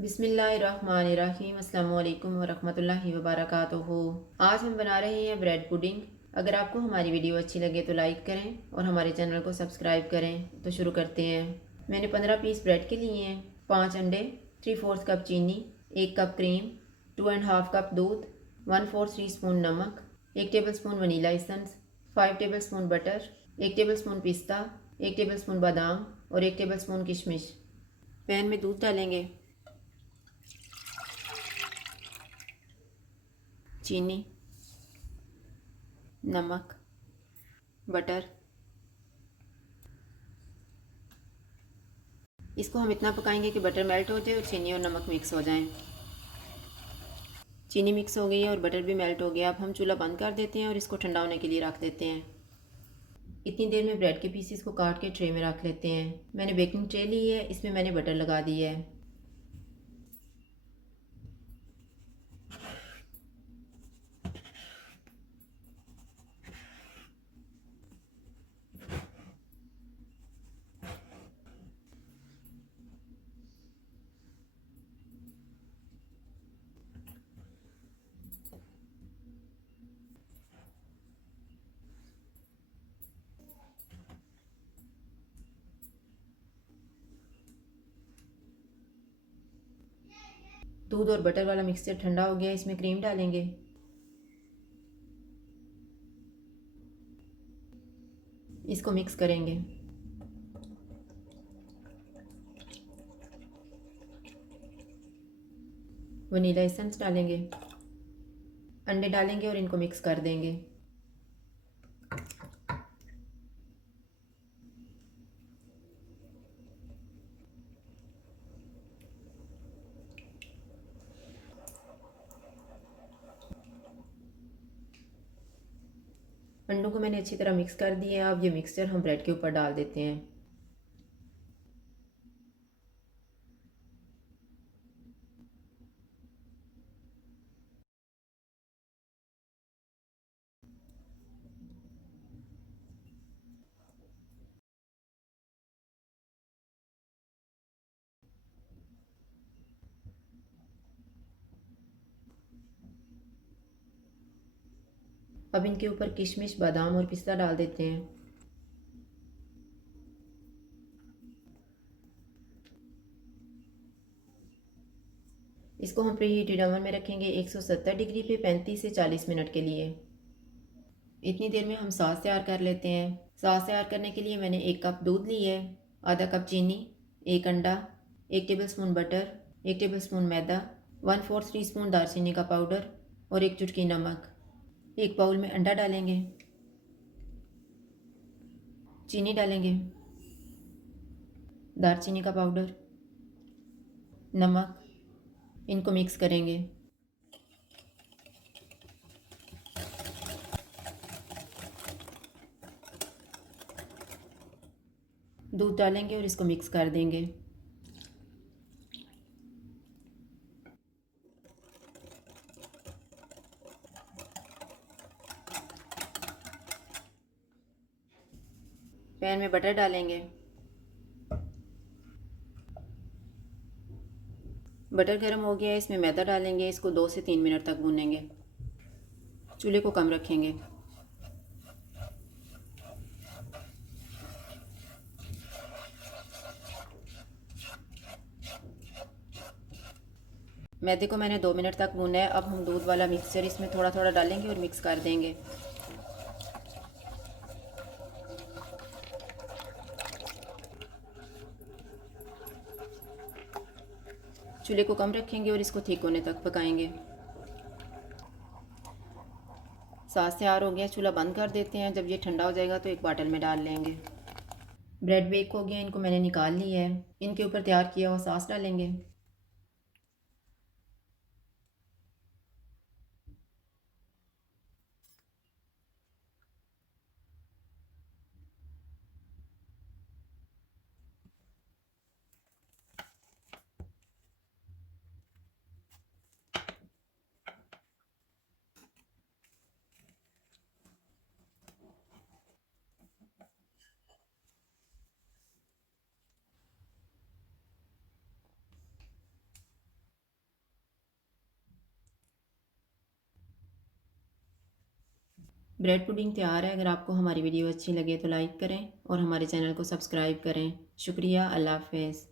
बिस्मिल्लाहिर्रहमानिर्रहीम अस्सलामु अलैकुम वरहमतुल्लाहि वबरकातुहू। आज हम बना रहे हैं ब्रेड पुडिंग। अगर आपको हमारी वीडियो अच्छी लगे तो लाइक करें और हमारे चैनल को सब्सक्राइब करें। तो शुरू करते हैं। मैंने 15 पीस ब्रेड के लिए हैं, 5 अंडे, 3/4 कप चीनी, 1 कप क्रीम, 2.5 कप दूध, 1/4 टी स्पून नमक, 1 table spoon vanilla essence, 5 table spoon butter, 1 table spoon पिस्ता, 1 टेबल स्पून बादाम और 1 टेबल स्पून किशमिश। पैन में दूध डालेंगे, चीनी, नमक, बटर। इसको हम इतना पकाएंगे कि बटर मेल्ट हो जाए और चीनी और नमक मिक्स हो जाएं। चीनी मिक्स हो गई है और बटर भी मेल्ट हो गया। अब हम चूल्हा बंद कर देते हैं और इसको ठंडा होने के लिए रख देते हैं। इतनी देर में ब्रेड के पीसीस को काट के ट्रे में रख लेते हैं। मैंने बेकिंग ट्रे ली है, इसमें मैंने बटर लगा दी है। दूध और बटर वाला मिक्सचर ठंडा हो गया, इसमें क्रीम डालेंगे। इसको मिक्स करेंगे। वनीला एसेंस डालेंगे, अंडे डालेंगे और इनको मिक्स कर देंगे। अंडों को मैंने अच्छी तरह मिक्स कर दिया है। अब ये मिक्सचर हम ब्रेड के ऊपर डाल देते हैं। अब इनके ऊपर किशमिश, बादाम और पिस्ता डाल देते हैं। इसको हम प्री हीटेड ओवन में रखेंगे 170 डिग्री पे 35 से 40 मिनट के लिए। इतनी देर में हम सॉस तैयार कर लेते हैं। सॉस तैयार करने के लिए मैंने 1 कप दूध ली है, आधा कप चीनी, 1 अंडा, 1 tablespoon butter, 1 tablespoon मैदा, 1/4 टी स्पून दालचीनी का पाउडर और 1 चुटकी नमक। एक बाउल में अंडा डालेंगे, चीनी डालेंगे, दालचीनी का पाउडर, नमक। इनको मिक्स करेंगे। दूध डालेंगे और इसको मिक्स कर देंगे। पैन में बटर डालेंगे। बटर गर्म हो गया है, इसमें मैदा डालेंगे। इसको 2 से 3 मिनट तक भूनेंगे। चूल्हे को कम रखेंगे। मैदे को मैंने 2 मिनट तक भूना है। अब हम दूध वाला मिक्सचर इसमें थोड़ा थोड़ा डालेंगे और मिक्स कर देंगे। चूल्हे को कम रखेंगे और इसको थिक होने तक पकाएंगे। सॉस तैयार हो गया, चूल्हा बंद कर देते हैं। जब ये ठंडा हो जाएगा तो एक बाटल में डाल लेंगे। ब्रेड बेक हो गया, इनको मैंने निकाल लिया है। इनके ऊपर तैयार किया हुआ सॉस डालेंगे। ब्रेड पुडिंग तैयार है। अगर आपको हमारी वीडियो अच्छी लगे तो लाइक करें और हमारे चैनल को सब्सक्राइब करें। शुक्रिया। अल्लाह हाफ़िज़।